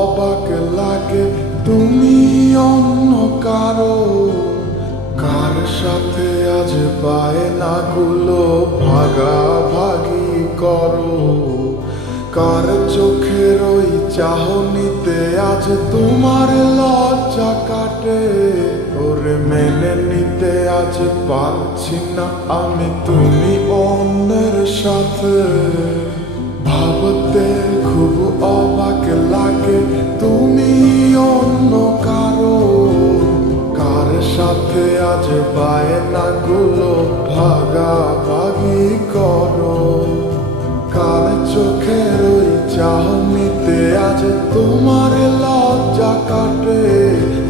অবাক লাগে তুমি অন্য কারো, কার সাথে আজ বায়নাগুলো ভাগাভাগি করো, কার চোখের ওই চাহনিতে আজ তোমার লজ্জা কাটে। ওরে মেনে নিতে আজ পারছি না আমি তুমি অন্যের সাথে, ভাবতে খুব অবাক লাগে তুমি অন্য কারো, কার সাথে আজ বায়নাগুলো ভাগাভাগি করো, কার চোখের ওই চাহনিতে আজ তোমার লজ্জা কাটে।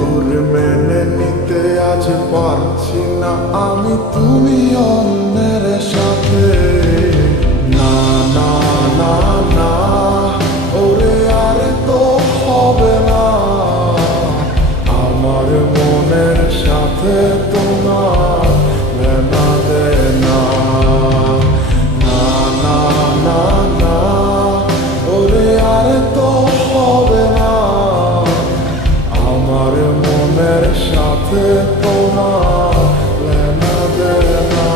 ওরে মেনে নিতে আজ পারছি না আমি তুমি অন্যের সাথে। না না না না ওরে আর তো হবে না, আমার মনের সাথে তোমার লেনা দেনা। না না না না ওরে আর তো হবে না, আমার মনের সাথে তোমার লেনা দেনা।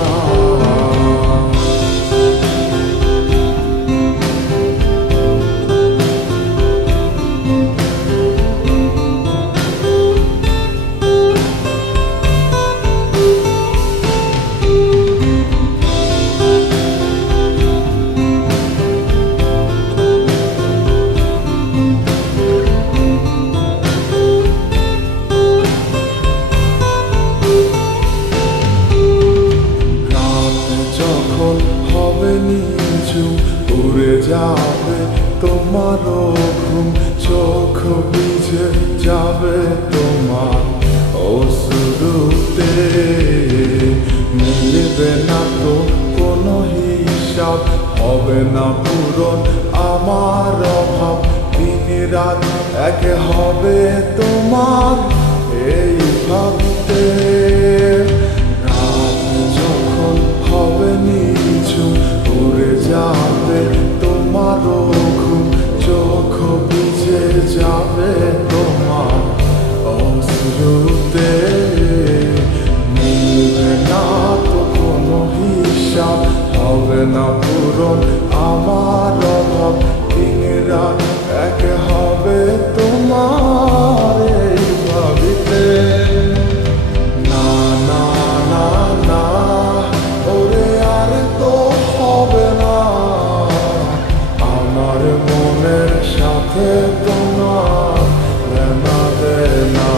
উড়ে যাবে তোমারও ঘুম, চোখ ভিজে যাবে তোমার অশ্রুতে, মিলবে না তো কোনো হিসাব, হবে না পূরণ আমার অভাব, দিন রাত এক হবে তোমার এই ভাবতে। রাত যখন হবে নিঝুম উড়ে যাবে তোমারও ঘুম, চোখ ভিজে যাবে তোমার অশ্রুতে, মিলবে না তো কোনো হিসাব, হবে না পূরণ আমার অভাব, দিন রাত এক হবে তোমার এই ভাবিতে। না না না না ওরে আর তো হবে না, আমার মনের সাথে তোমার লেনা দেনা।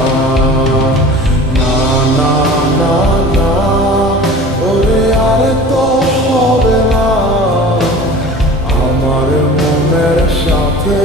না না না না ওরে আর তো হবে না, আমার মনের সাথে